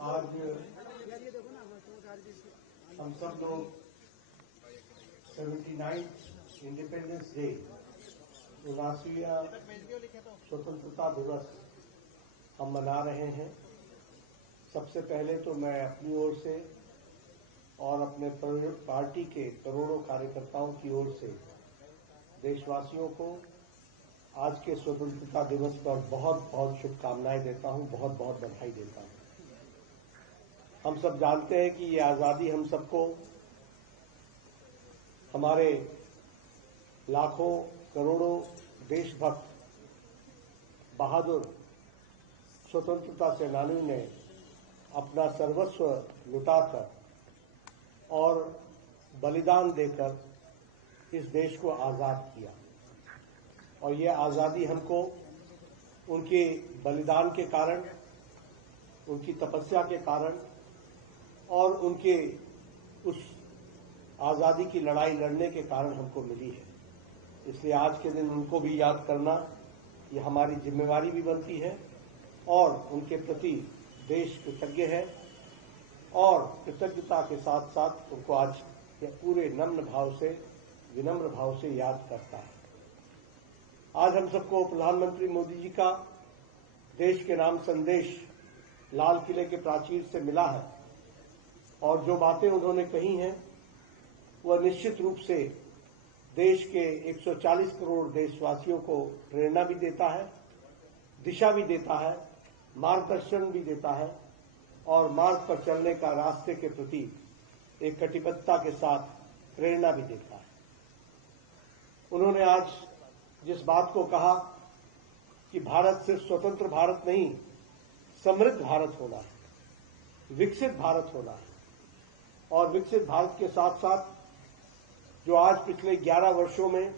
आज हम सब लोग 79th इंडिपेंडेंस डे 79वां स्वतंत्रता दिवस हम मना रहे हैं। सबसे पहले तो मैं अपनी ओर से और अपने पार्टी के करोड़ों कार्यकर्ताओं की ओर से देशवासियों को आज के स्वतंत्रता दिवस पर बहुत बहुत शुभकामनाएं देता हूं, बहुत बहुत बधाई देता हूं। हम सब जानते हैं कि ये आजादी हम सबको हमारे लाखों करोड़ों देशभक्त बहादुर स्वतंत्रता सेनानियों ने अपना सर्वस्व लुटाकर और बलिदान देकर इस देश को आजाद किया। और ये आजादी हमको उनके बलिदान के कारण, उनकी तपस्या के कारण और उनके उस आजादी की लड़ाई लड़ने के कारण हमको मिली है। इसलिए आज के दिन उनको भी याद करना ये हमारी जिम्मेवारी भी बनती है और उनके प्रति देश कृतज्ञ है और कृतज्ञता के साथ साथ उनको आज पूरे विनम्र भाव से याद करता है। आज हम सबको प्रधानमंत्री मोदी जी का देश के नाम संदेश लाल किले के प्राचीर से मिला है और जो बातें उन्होंने कही हैं वह निश्चित रूप से देश के 140 करोड़ देशवासियों को प्रेरणा भी देता है, दिशा भी देता है, मार्गदर्शन भी देता है और मार्ग पर चलने का रास्ते के प्रति एक कटिबद्धता के साथ प्रेरणा भी देता है। उन्होंने आज जिस बात को कहा कि भारत सिर्फ स्वतंत्र भारत नहीं, समृद्ध भारत होना है, विकसित भारत होना है और विकसित भारत के साथ साथ जो आज पिछले 11 वर्षों में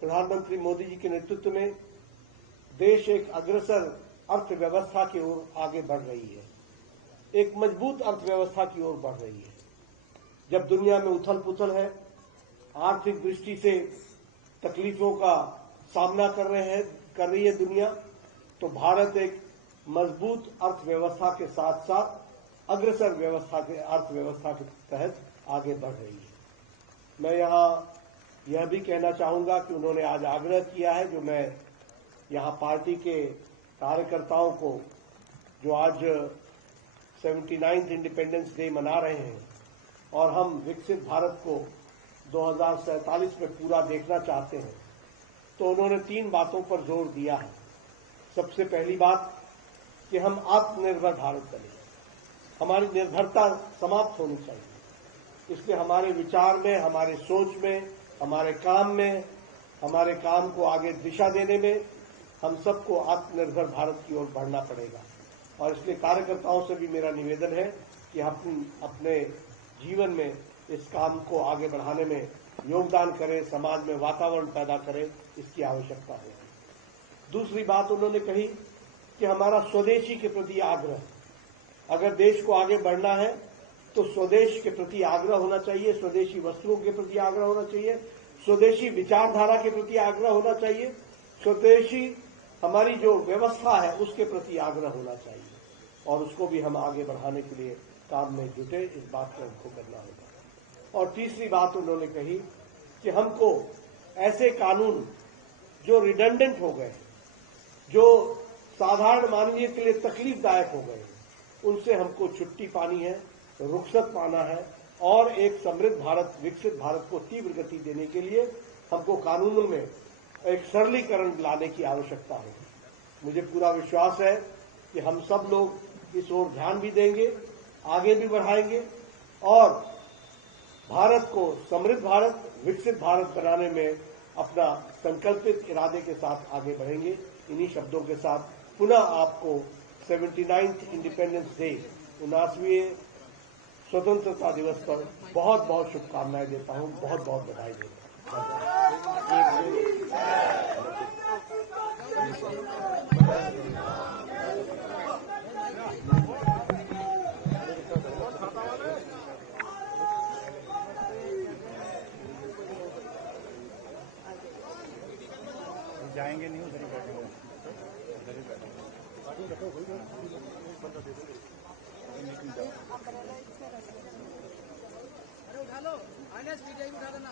प्रधानमंत्री मोदी जी के नेतृत्व में देश एक अग्रसर अर्थव्यवस्था की ओर आगे बढ़ रही है, एक मजबूत अर्थव्यवस्था की ओर बढ़ रही है। जब दुनिया में उथल पुथल है, आर्थिक दृष्टि से तकलीफों का सामना कर रही है दुनिया, तो भारत एक मजबूत अर्थव्यवस्था के साथ साथ अग्रसर अर्थव्यवस्था के तहत आगे बढ़ रही है। मैं यह भी कहना चाहूंगा कि उन्होंने आज आग्रह किया है, जो मैं यहां पार्टी के कार्यकर्ताओं को जो आज 79th इंडिपेंडेंस डे मना रहे हैं और हम विकसित भारत को 2047 में पूरा देखना चाहते हैं, तो उन्होंने 3 बातों पर जोर दिया है। सबसे पहली बात कि हम आत्मनिर्भर भारत बने, हमारी निर्भरता समाप्त होनी चाहिए। इसलिए हमारे विचार में, हमारे सोच में, हमारे काम को आगे दिशा देने में हम सबको आत्मनिर्भर भारत की ओर बढ़ना पड़ेगा। और इसलिए कार्यकर्ताओं से भी मेरा निवेदन है कि हम अपने जीवन में इस काम को आगे बढ़ाने में योगदान करें, समाज में वातावरण पैदा करें, इसकी आवश्यकता है। दूसरी बात उन्होंने कही कि हमारा स्वदेशी के प्रति आग्रह, अगर देश को आगे बढ़ना है तो स्वदेश के प्रति आग्रह होना चाहिए, स्वदेशी वस्तुओं के प्रति आग्रह होना चाहिए, स्वदेशी विचारधारा के प्रति आग्रह होना चाहिए, स्वदेशी हमारी जो व्यवस्था है उसके प्रति आग्रह होना चाहिए और उसको भी हम आगे बढ़ाने के लिए काम में जुटे, इस बात को हमको करना होगा। और तीसरी बात उन्होंने कही कि हमको ऐसे कानून जो रिडंडेंट हो गए, जो साधारण मानवीय के लिए तकलीफदायक हो गए, उनसे हमको छुट्टी पानी है, रुखसत पाना है और एक समृद्ध भारत, विकसित भारत को तीव्र गति देने के लिए हमको कानूनों में एक सरलीकरण लाने की आवश्यकता है। मुझे पूरा विश्वास है कि हम सब लोग इस ओर ध्यान भी देंगे, आगे भी बढ़ाएंगे और भारत को समृद्ध भारत, विकसित भारत बनाने में अपना संकल्पित इरादे के साथ आगे बढ़ेंगे। इन्हीं शब्दों के साथ पुनः आपको 79th इंडिपेंडेंस डे 79वें स्वतंत्रता दिवस पर बहुत बहुत शुभकामनाएं देता हूं, बहुत बहुत बधाई देता हूं। जाएंगे नहीं, उधर ही बैठेंगे, उधर ही बैठेंगे। उठा लो, आने मीडिया भी उठा देना।